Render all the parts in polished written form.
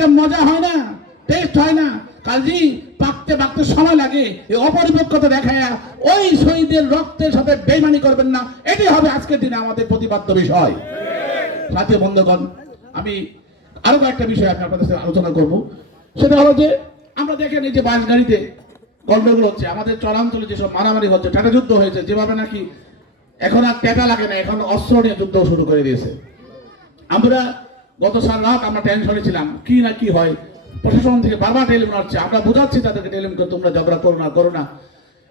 এটা মজা হয় না, টেস্ট হয় না। কাজী পাকতে পাকতে সময় লাগে। এই অপরিপক্কতা দেখায় ওই শহীদের রক্তের সাথে বেইমানি করবেন না, এটি হবে আজকের দিনে আমাদের প্রতিপাদ্য বিষয়। জাতীয় বন্ধুগণ, আমি আরো কয়েকটা বিষয় আমি আপনাদের সাথে আলোচনা করব। সেটা হলো যে আমরা দেখেন এই যে বাস গাড়িতে গন্ডগোল হচ্ছে, আমাদের চরাঞ্চলে যেসব মারামারি হচ্ছে, টাটা যুদ্ধ হয়েছে, যেভাবে নাকি এখন আর টেটা লাগে না, এখন অস্ত্র নিয়ে যুদ্ধ শুরু করে দিয়েছে। আমরা গত সাল রাত আমরা টেনশনে ছিলাম কি না কি হয়, প্রশাসন থেকে বারবার টেলিফোন আসছে, আমরা বোঝাচ্ছি তাদেরকে টেলিফোন করে তোমরা ঝগড়া করো না।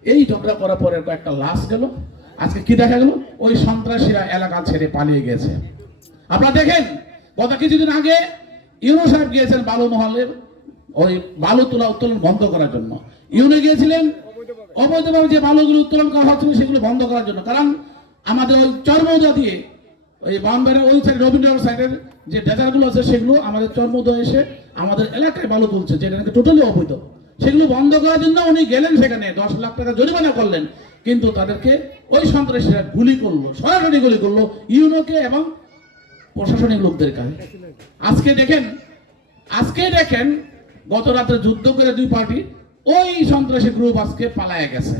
এই ঝগড়া করার পরে কয়েকটা লাশ গেল। আজকে কি দেখা গেল, ওই সন্ত্রাসীরা এলাকা ছেড়ে পালিয়ে গেছে। আপনারা দেখেন গত কিছুদিন আগে ইউনূস সাহেব গিয়েছেন বালু মহলের ওই বালু তোলা উত্তোলন বন্ধ করার জন্য। ইউনো গিয়েছিলেন অবৈধভাবে যে বালুগুলো উত্তোলন করা হচ্ছিল সেগুলো বন্ধ করার জন্য। কারণ আমাদের ওই চরমৌজা দিয়ে ওই বামবাড়ির ওই সাইড রবীন্দ্রনাথ সাইডের যে ডেজারগুলো আছে সেগুলো আমাদের চরমৌজা এসে আমাদের এলাকায় বালু তুলছে, যেটা নাকি টোটালি অবৈধ। সেগুলো বন্ধ করার জন্য উনি গেলেন, সেখানে 10 লাখ টাকা জরিমানা করলেন, কিন্তু তাদেরকে ওই সন্ত্রাসীরা গুলি করলো, সরাসরি গুলি করলো ইউনোকে এবং প্রশাসনিক লোকদের কাছে। আজকে দেখেন গত রাতে যুদ্ধ করে দুই পার্টি ওই সন্ত্রাসী গ্রুপ আজকে পালায় গেছে।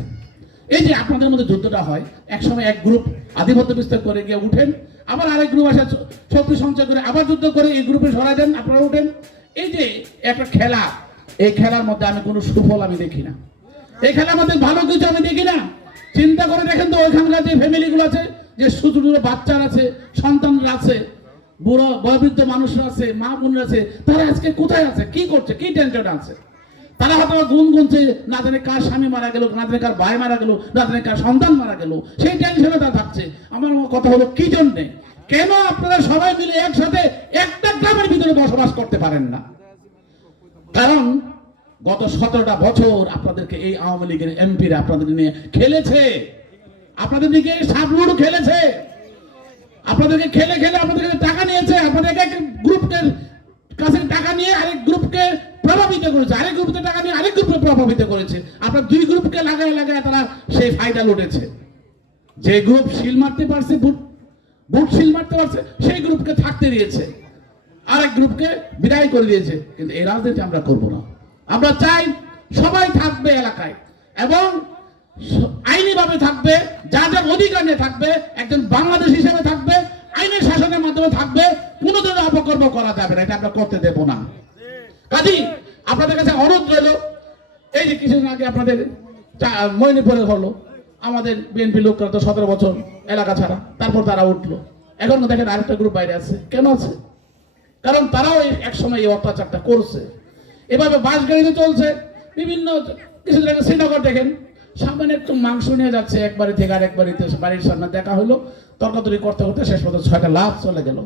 এই যে আপনাদের মধ্যে যুদ্ধটা হয়, একসময় এক গ্রুপ আধিপত্য বিস্তার করে গিয়ে উঠেন, আবার আরেক গ্রুপ আসে শক্তি সঞ্চয় করে আবার যুদ্ধ করে এই গ্রুপে সরাই দেন, আপনারা উঠেন। এই যে একটা খেলা, এই খেলার মধ্যে আমি কোনো সুফল আমি দেখি না, এই খেলার মধ্যে ভালো কিছু আমি দেখি না। চিন্তা করে দেখেন তো ওইখানকার যে ফ্যামিলিগুলো আছে, যে ছোট ছোট বাচ্চারা আছে, সন্তানরা আছে, বুড়ো বয়োবৃদ্ধ মানুষরা আছে, মা বোনরা আছে, তারা আজকে কোথায় আছে, কি করছে, কি টেনশন আছে? তারা হয়তো গুন গুনছে, না জানে কার স্বামী মারা গেল, না জানে কার ভাই মারা গেল, না জানে কার সন্তান মারা গেল, সেই টেনশনে তারা থাকছে। আমার কথা হলো কি জন্যে, কেন আপনারা সবাই মিলে একসাথে একটা গ্রামের ভিতরে বসবাস করতে পারেন না? কারণ গত 17টা বছর আপনাদেরকে এই আওয়ামী লীগের এমপিরা আপনাদের নিয়ে খেলেছে, আপনাদের দিকে সাবলুডু খেলেছে, আপনাদেরকে খেলে আপনাদেরকে টাকা নিয়েছে, আপনাদেরকে এক গ্রুপের কাছে টাকা নিয়ে আরেক গ্রুপকে প্রভাবিত করেছে, আরেক গ্রুপকে টাকা নিয়ে আরেক গ্রুপকে প্রভাবিত করেছে। আপনার দুই গ্রুপকে লাগায় তারা সেই ফায়দা লুটেছে। যে গ্রুপ শিল মারতে পারছে, বুট শিল মারতে পারছে, সেই গ্রুপকে থাকতে দিয়েছে, আরেক গ্রুপকে বিদায় করে দিয়েছে। কিন্তু এই রাজনীতি আমরা করব না। আমরা চাই সবাই থাকবে এলাকায় এবং আইনিভাবে থাকবে, যা যা অধিকার নিয়ে থাকবে, একজন বাংলাদেশ হিসেবে থাকবে, আইনের শাসনের মাধ্যমে থাকবে, কোনো ধরনের অপকর্ম করা যাবে না, এটা আমরা করতে দেব না। কাজেই আপনাদের কাছে অনুরোধ রইল, এই যে কিছুদিন আগে আপনাদের মইনীপুরে হলো, আমাদের বিএনপি লোকরা তো 17 বছর এলাকা ছাড়া, তারপর তারা উঠলো। এখন দেখেন আরেকটা গ্রুপ বাইরে আছে, কেন আছে? কারণ তারাও এক সময় এই অত্যাচারটা করছে। এভাবে বাস গাড়িতে চলছে বিভিন্ন, কিছুদিন আগে শ্রীনগর দেখেন সামনে একটু মাংস নিয়ে যাচ্ছে এক বাড়ি থেকে আরেক বাড়িতে, বাড়ির সামনে দেখা হলো, তর্কাতর্কি করতে করতে শেষ পর্যন্ত 6টা লাশ চলে গেল।